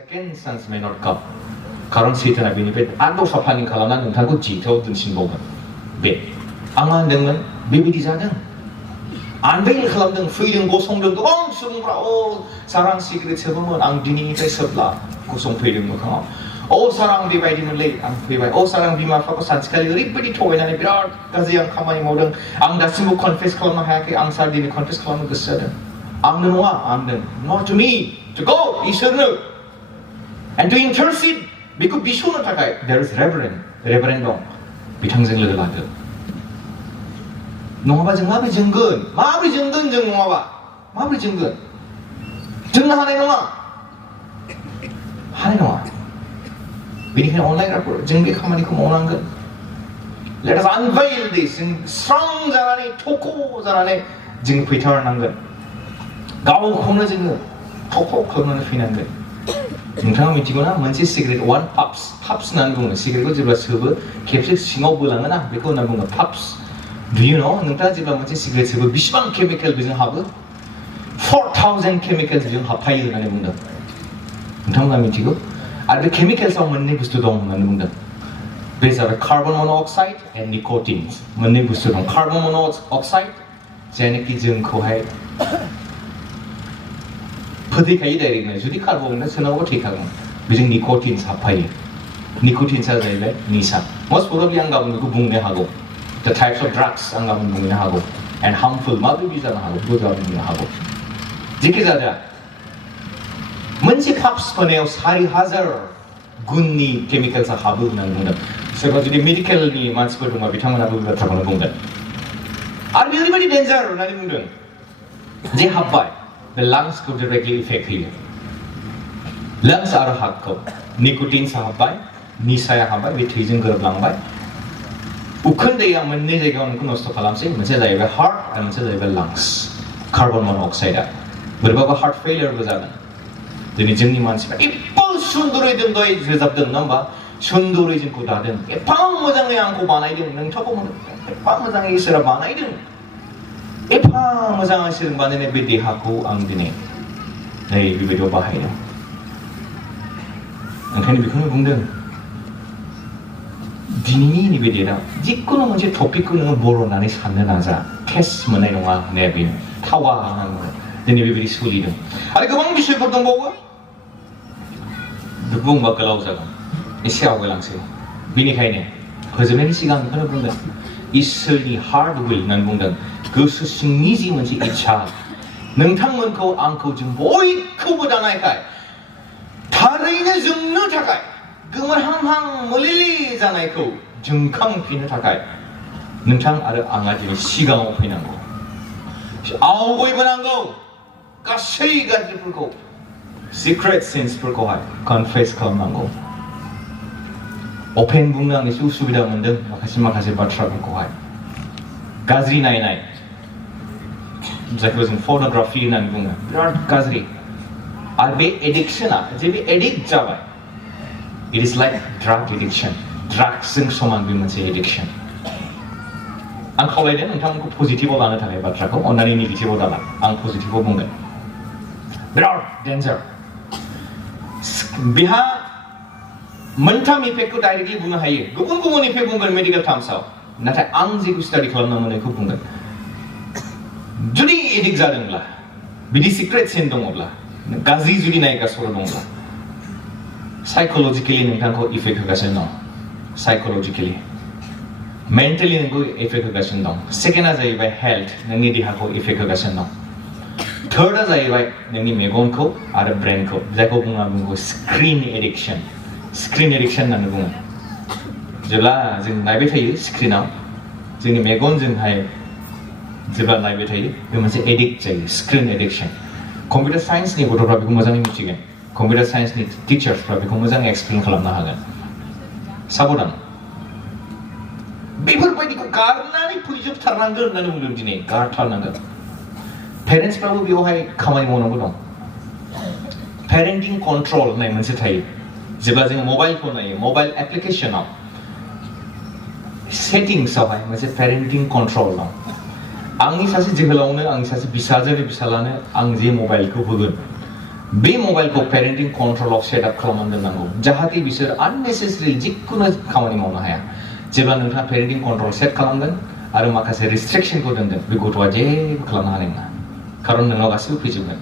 Second chance may not come. Karon sitana benefit ando sa planning kalana nungtangko jitaw dun sinbogan. Be, ang andang bibidi zadang. Anbay kalamdang feeling gosong dun doon sumra o sarang secret sebumon ang dinitay sabla gosong feeling mo kang. O sarang bibay di mulay ang bibay. O sarang bimafa ko sanskali ribadi toy na ni birar kasi ang kamay mo dang ang dasin mo confess kalam mahaki ang sardi ni confess kalam gusadan. Ang nanwa ang dan not to me to go isurno and to intercede because bishuna takai there is reverendong bitangjeng legalade. Nongaba jeng mabri jenggun jeng nongaba mabri jenggun jengna hanai nonga bini kan online rapor jengbe khamani ko maunanggan. Let us unveil this in strong jarane toko jarane jeng pitar nanggan gaw khomna jeng toko khomna finanggan. नोंथाङा मिथिगौना मोनसे cigarette one puffs होननानै बुङो सिगारेटखौ जेब्ला सोबो खेबसे सिङाव बोलाङोना बेखौ होनना बुङो puffs do you know नोंथाङा जेब्ला मोनसे सिगारेट सोबो बिसिबां केमिकेल बेजों हाबो 4000 केमिकेल्स बेजों हाबफायो होननानै बुंदों नोंथाङा मिथिगौ आरो बे केमिकेल्सआव मोननै बुस्थु दं होननानै बुंदों बे जाबाय कार्बन मन'अक्साइड एन्ड निक'टिन मोननै बुस्थु दं कार्बन मन'अक्साइड जायनाखि जोंखौहाय फोथैखायो डाइरेक्टनो जुदि कार्बन सोनांगौ थैखागोन बेजों निक'टिन्स हाबफायो निक'टिन्सआ जाहैबाय निसा मस्ट प्रबाबलि आं गाबोन बेखौ बुंनो हागौ द टाइप्स अफ ड्राग्स आं गाबोन बुंनो हागौ एन्ड हार्मफुल माबायदि जानो हागौ बेखौ गाबोन बुंनो हागौ जेखि जाया मोनसे पाप्स फोनायाव 4000 गुननि केमिकेल्सआ हाबो होननानै बुंदों सोरबा जुदि मेडिकेलनि मानसिफोर दंबा बिथांमोनाबो बे बाथ्राखौनो बुंगोन आरो बे ओरैबायदि डेन्जार होननानै बुंदों जे हाबबाय the lungs को directly affect here. Lungs आरो heart को nicotine हाबबाय, निसाया हाबबाय, बे थैजों गोरोबलांबाय. उखुन्दैया मोननै जायगायाव नोंखौ नस्थ' खालामसै मोनसे जाहैबाय heart आरो मोनसे जाहैबाय lungs. कार्बन मन'अक्साइडआ बोरैबाबा heart failureबो जागोन. दिनै जोंनि मानसिफ्रा एफा सुन्दरै जों दहाय रोजाबदों नङा होमबा सुन्दरै जोंखौ दादों एफा मोजाङै आंखौ बानायदों नोंथांखौ एफा मोजाङै इसोरा बानायदों एफा मोजां इसोर बानायनाय बे देहाखौ आं दिनै नै बेबायदियाव बाहायदों ओंखायनो बेखौनो बुंदों दिनैनि नैबे डेटआ जिखुनु मोनसे टपिकखौ नोङो बर'नानै साननो नाजा टेस्ट मोननाय नङा होननाया बेनो थावा होननानै दिनै बेबायदि सोलिदों आरो गोबां बिसयफोर दंबावो बुंबा गोलाव जागोन एसे आवगायलांसै बेनिखायनो फोजोबनायनि सिगां बेखौनो बुंदों इसोरनि हार्ड विल होननानै बुंदों गोसो सिंनि जि मोनसे इच्छा नोंथांमोनखौ आंखौ जों बयखौबो दानायखाय थारैनो जोंनो थाखाय गोमोरहांहां मोलेले जानायखौ जोंखांफिननो थाखाय नोंथां आरो आंहा दिनै सिगाङाव फैनांगौ आवगायबोनांगौ गासै गाज्रिफोरखौ सिक्रेट सिन्सफोरखौहाय कनफेस खालामनांगौ अपेन बुंनो आं एसे उसुबिदा मोनदों माखासे बाथ्राफोरखौहाय गाज्रि नायनाय जायखौ जों फर्नोग्राफि होननानै बुङो बिराद गाज्रि आरो बे एडिक्शना जे बे एडिक्ट जाबाय it is like drug addiction ड्राग्सजों समान बे मोनसे एडिक्शन आं खावलायदों नोंथांमोनखौ पजिटिभाव लानो थाखाय बाथ्राखौ अन्नानै नेगेटिभाव दाला आं पजिटिभाव बुंगोन बिराद डेन्जार बेहा मोनथाम इफेक्टखौ डाइरेक्टलि बुंनो हायो गुबुन गुबुन इफेक्ट बुंगोन मेडिकेल टार्म्सआव नाथाय आं जेखौ स्टाडि खालामना मोननायखौ बुंगोन जुदि एडिक्ट जादोंब्ला बिदि सिक्रेट सिन दङब्ला गाज्रि जुदि नायग्रा सर' दंब्ला साइकोलजिकेलि नोंथांखौ इफेक्ट होगासिनो दं साइकोलजिकेलि मेन्टेलि नोंखौ इफेक्ट होगासिनो दं सेकेन्डआ जाहैबाय हेल्थ नोंनि देहाखौ इफेक्ट होगासिनो दं थार्डआ जाहैबाय नोंनि मेगनखौ आरो ब्रेनखौ जायखौ बुङो स्क्रिन एडिक्शन होननानै बुङो जेब्ला जों नायबाय थायो स्क्रिनाव जोंनि मेगनजोंहाय जेब्ला नायबाय थायो बे मोनसे एडिक्ट जायो स्क्रिन एडिक्शन कम्पिउटार साइन्सनि गथ'फ्रा बेखौ मोजाङै मिथिगोन कम्पिउटार साइन्सनि टिचार्सफ्रा बेखौ मोजाङै एक्सप्लेन खालामनो हागोन साबधान बेफोरबायदिखौ गारनानै फोजोबथारनांगोन होननानै बुंदों दिनै गारथारनांगोन पेरेन्टसफ्राबो बेवहाय खामानि मावनांगौ दं पेरेन्टिं कन्ट्रल होननाय मोनसे थायो जेब्ला जों मबाइलखौ नायो मबाइल एप्लिकेशनाव सेटिंग्सआवहाय मोनसे पेरेन्टिं कन्ट्रल दं आंनि सासे जोहोलावनो आंनि सासे फिसाजोनो फिसालानो आं जे मबाइलखौ होगोन बे मबाइलखौ पेरेन्टिं कन्ट्रलाव सेटआप खालामनानै दोननांगौ जाहाथे बिसोर आननेसेसारि जिखुनु खामानि मावनो हाया जेब्ला नोंथाङा पेरेन्टिं कन्ट्रल सेट खालामगोन आरो माखासे रिस्ट्रिक्सनखौ दोनगोन बे गथ'आ जेबो खालामनो हानाय नङा खारन नोंनाव गासिबो फैजोबगोन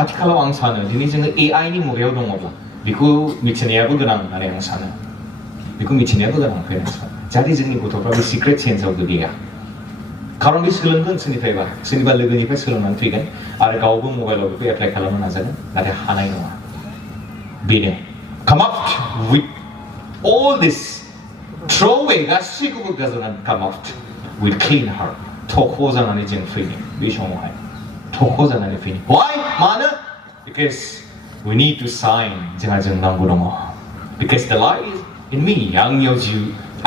आथिखालाव आं सानो दिनै जोङो AI नि मुगायाव दङब्ला बेखौ मिथिनायाबो गोनां होननानै आं सानो बेखौ मिथिनायाबो गोनां पेरेन्ट्सफ्रा जाहाथे जोंनि गथ'फ्रा बे सिक्रेट सेन्सआव गोग्लैया खारन बे सोलोंगोन सोरनिबा लोगोनिफ्राय सोलोंनानै फैगोन आरो गावबो मबाइलाव बेखौ एप्लाइ खालामनो नाजागोन नाथाय हानाय नङा बेनो come out with all this throw away गासैखौबो गारनानै come out with clean heart थख' जानानै जों फैनो बे समावहाय थख' जानानै फैनो why मानो because we need to shine जोंहा जों नांगौ दङ because the light is in me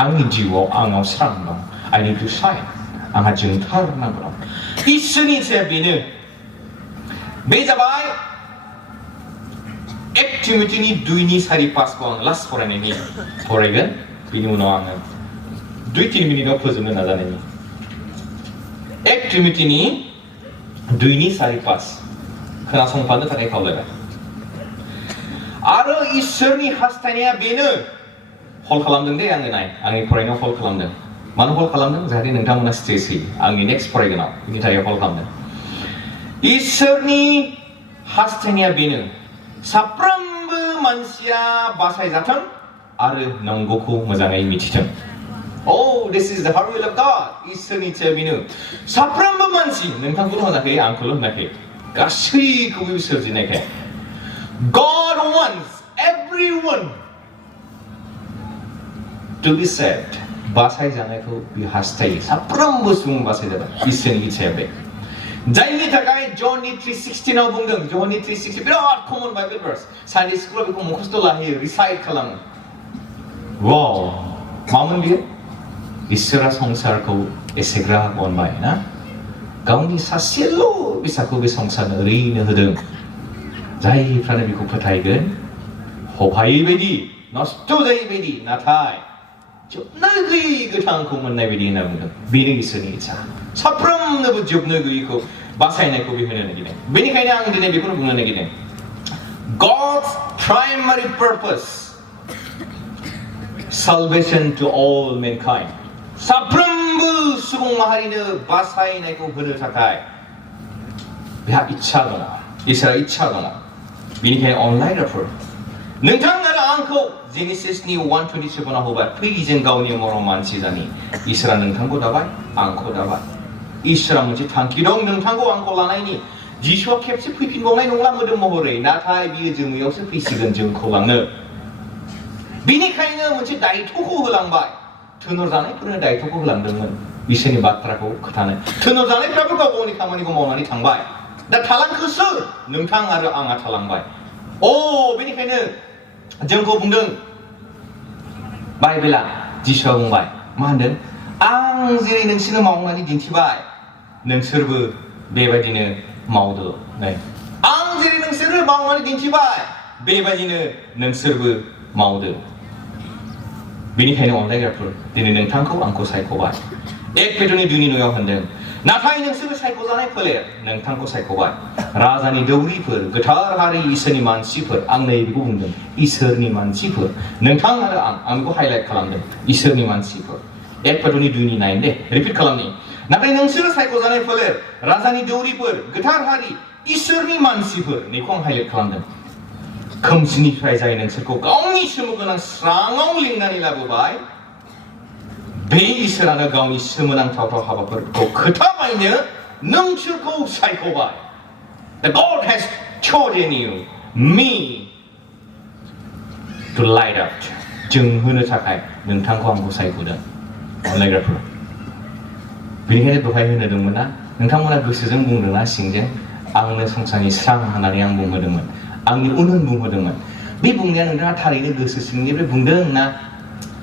आंनि जिउआव आंनाव स्रां दं I need to shine आंहा जोंथारनांगौ दं इसोरनि इच्छाया बेनो बे जाबाय 1 तिमोथीनि 2:4-5 आं लास्ट फरायगोन बेनि उनाव आङो 2-3 मिनिटाव फोजोबनो नाजानायनि 1 तिमोथीनि 2:4-5 खोनासंफानो थाखाय खावलायबाय आरो इसोरनि हास्थायनाया बेनो हल खालामदों दे आङो नाय आंनि फरायनायाव हल खालामदों मानो हल खालामदों जाहाथे नोंथांमोना स्ट्रेस होयो आंनि नेक्स्ट फरायगोनाव बिनि थाखाय हल खालामदों इसोरनि हास्थायनाया बेनो साफ्रोमबो मानसिया बासायजाथों आरो नंगौखौ मोजाङै मिथिथों Oh, this is the heart will of God. इसोरनि इच्छाया बेनो साफ्रोमबो मानसि नोंथांखौल' होनाखै आंखौल' होनाखै गासैखौबो सोरजिनायखाय God wants everyone to be saved. बासायजानायखौ बे हास्थायो साफ्रोमबो सुबुं बासायजाबाय इसोरनि इच्छाया बे जायनि थाखाय ज'ननि 3:16 आव बुंदों ज'ननि 3:16 बिराद कमन बाइबेल भार्स सानडे स्कुलाव बेखौ मुखस्थ' लाहैयो रिसाइट खालामो वाव मामोन बियो इसोरा संसारखौ एसेग्राब अनबाय ना गावनि सासेल' फिसाखौ बे संसारनो ओरैनो होदों जायफ्रानो बेखौ फोथायगोन हफायै बायदि नस्थ' जायै बायदि नाथाय जोबनो गैयै गोथांखौ मोननाय बायदि होनना बुंदों बेनो इसोरनि इच्छा साफ्रोमनोबो जोबनो गैयैखौ बासायनायखौ बे होनो नागिरदों बेनिखायनो आं दिनै बेखौनो बुंनो नागिरदों God's primary purpose salvation to all mankind साफ्रोमबो सुबुं माहारिनो बासायनायखौ होनो थाखाय बेहा इच्छा दङ इसोरा इच्छा दङ बेनिखायनो अनलायग्राफोर नोंथां आरो आंखौ जेनेसिसनि 1:27 आव होबाय फै जों गावनि महराव मानसि जानि इसोरा नोंथांखौ दाबाय आंखौ दाबाय इसोरा मोनसे थांखि दं नोंथांखौ आंखौ लानायनि जिसुआ खेबसे फैफिनबावनाय नंला मोदोम महरै नाथाय बियो जोमैयावसो फैसिगोन जोंखौ लांनो बेनिखायनो मोनसे दायित्वखौ होलांबाय थोनहरजानायफोरनो दायित्वखौ होलांदोंमोन इसोरनि बाथ्राखौ खोथानो थोनहरजानायफ्राबो गाव गावनि खामानिखौ मावनानै थांबाय दा थालांखो सोर नोंथां आरो आंहा थालांबाय बेनिखायनो जोंखौ बुंदों बाइबेला जिसुआ बुंबाय मा होनदों आं जेरै नोंसोरनो मावनानै दिन्थिबाय नोंसोरबो बेबायदिनो मावदो आं जेरै नोंसोरनो मावनानै दिन्थिबाय बेबायदिनो नोंसोरबो मावदो बेनिखायनो अनलायग्राफोर दिनै नोंथांखौ आंखौ सायख'बाय 1 पेट्रनि 2:9 होनदों नाथाय नोंसोरो सायख'जानाय फोलेर नोंथांखौ सायख'बाय राजानि दौरिफोर गोथार हारि इसोरनि मानसिफोर आं नै बेखौ बुंदों इसोरनि मानसिफोर नोंथां आरो आं बेखौ हाइलाइट खालामदों इसोरनि मानसिफोर 1 पेट्रनि 2:9 दे रिपिट खालामनि नाथाय नोंसोरो सायख'जानाय फोलेर राजानि दौरिफोर गोथार हारि इसोरनि मानसिफोर नैखौ आं हाइलाइट खालामदों खोमसिनिफ्राय जाय नोंसोरखौ गावनि सोमोगोनां स्राङाव लिंनानै लाबोबाय बे इसोरानो गावनि सोमोनांथाव हाबाफोरखौ खोथाबायनो नोंसोरखौ सायख'बाय that God has chosen you me to light up जोंहोनो थाखाय नोंथांखौ आंखौ सायख'दों अनलायग्राफोर बेनिखायनो दहाय होनो दंमोन ना नोंथांमोना गोसोजों बुंदोंना सिंजों आंनो संसारनि स्रां होननानै आं बुंहोदोंमोन आंनि उन बुंहोदोंमोन बे बुंनाया नोंथाङा थारैनो गोसो सिंनिफ्राय बुंदों ना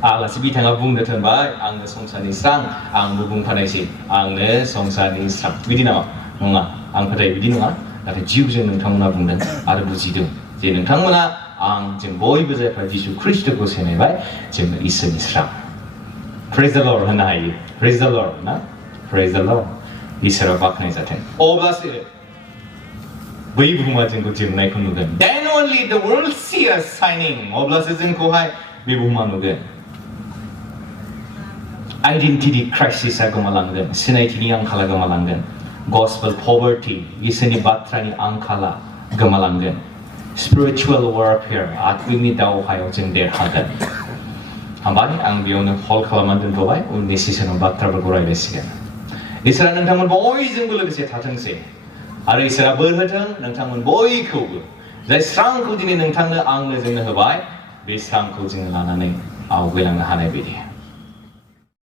आलासि बिथाङा बुंनो थोनबाय आंनो संसारनि स्रां आंबो बुंफानायसै आंनो संसारनि स्रां बिदि नामा नङा आं फोथायो बिदि नङा नाथाय जिउजों नोंथांमोना बुंदों आरो बुजिदों जे नोंथांमोना जों बयबो जायफ्रा जिसु ख्रिस्टखौ सिनायबाय जोङो इसोरनि स्रां प्रेज द लर्ड होननो हायो प्रेज द लर्ड ना प्रेज द लर्ड इसोरा बाख्नाय जाथों अब्लासो बै बुहुमा जोंखौ जोंनायखौ नुगोन. Then only the world see us shining. अब्लासो जोंखौहाय बे बुहुमा नुगोन. Identity crisis आ गोमालांगोन. सिनायथिनि आंखाला गोमालांगोन. Gospel poverty, इसोरनि बाथ्रानि आंखाला गोमालांगोन. Spiritual warfare, आत्मिकनि दावहायाव जों देरहागोन. हामबाय आं बेयावनो हल खालामनानै दोनथ'बाय. उननि सेसनाव बाथ्राफोरखौ रायज्लायसिगोन. इसोरा नोंथांमोन बयजोंबो लोगोसे थाथोंसै. आरो इसोरा बोर होथों नोंथांमोन बयखौबो. जाय स्रांखौ दिनै नोंथांनो आंनो जोंनो होबाय, बे स्रांखौ जोङो लानानै आवगायलांनो हानाय बायदि.